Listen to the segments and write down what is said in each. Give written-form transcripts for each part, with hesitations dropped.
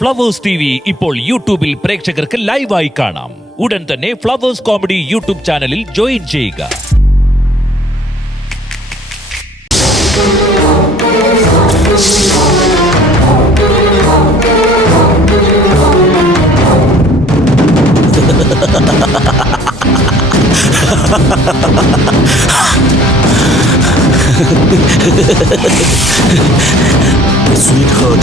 Flowers TV ഇപ്പോൾ യൂട്യൂബിൽ പ്രേക്ഷകർക്ക് ലൈവായി കാണാം. ഉടൻ തന്നെ ഫ്ലവേഴ്സ് കോമഡി യൂട്യൂബ് ചാനലിൽ ജോയിൻ ചെയ്യുക. Sweetheart.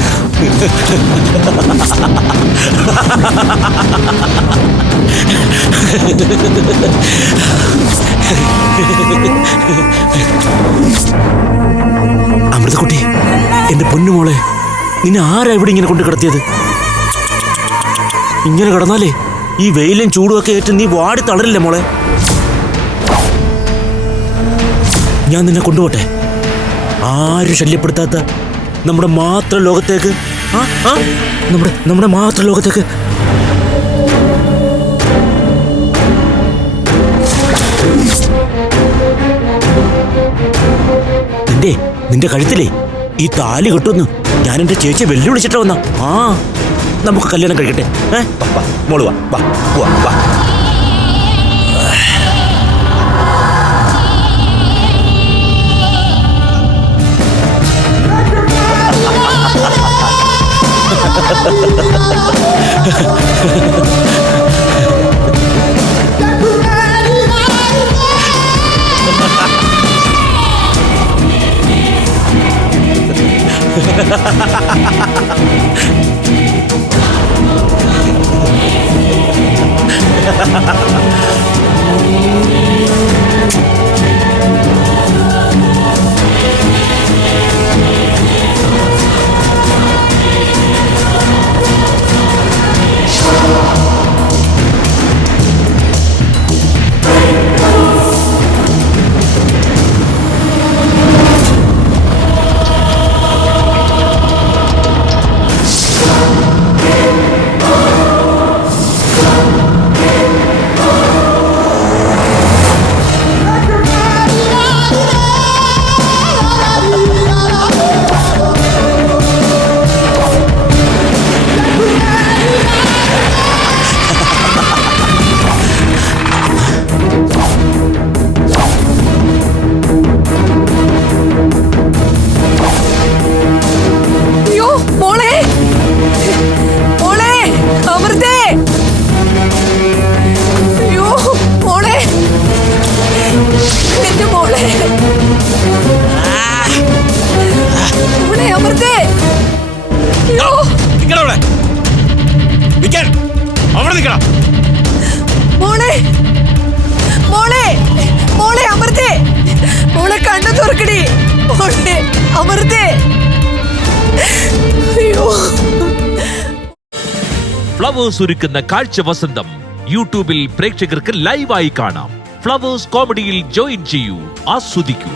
അമൃതക്കുട്ടി, എന്റെ പൊന്നുമോളെ, നിന്നെ ആരാ ഇവിടെ ഇങ്ങനെ കൊണ്ട് കിടത്തിയത്? ഇങ്ങനെ കിടന്നാലേ ഈ വെയിലും ചൂടുമൊക്കെ ഏറ്റ് നീ വാടി തളരില്ലേ മോളെ? ഞാൻ നിന്നെ കൊണ്ടുപോട്ടെ, ആരും ശല്യപ്പെടുത്താത്ത നമ്മുടെ മാത്രം ലോകത്തേക്ക്. നമ്മുടെ മാത്രം ലോകത്തേക്ക്. നിന്റെ കഴുത്തിലേ ഈ താലി കെട്ടുന്നു. ഞാൻ എന്റെ ചേച്ചി വെല്ലുവിളിച്ചിട്ട് വന്ന. നമുക്ക് കല്യാണം കഴിക്കട്ടെ. മോള് വാ വാ വാ വാ. ഫ്ലവേഴ്സ് ഒരുക്കുന്ന കാഴ്ച വസന്തം യൂട്യൂബിൽ പ്രേക്ഷകർക്ക് ലൈവായി കാണാം. ഫ്ലവേഴ്സ് കോമഡിയിൽ ജോയിൻ ചെയ്യൂ, ആസ്വദിക്കൂ.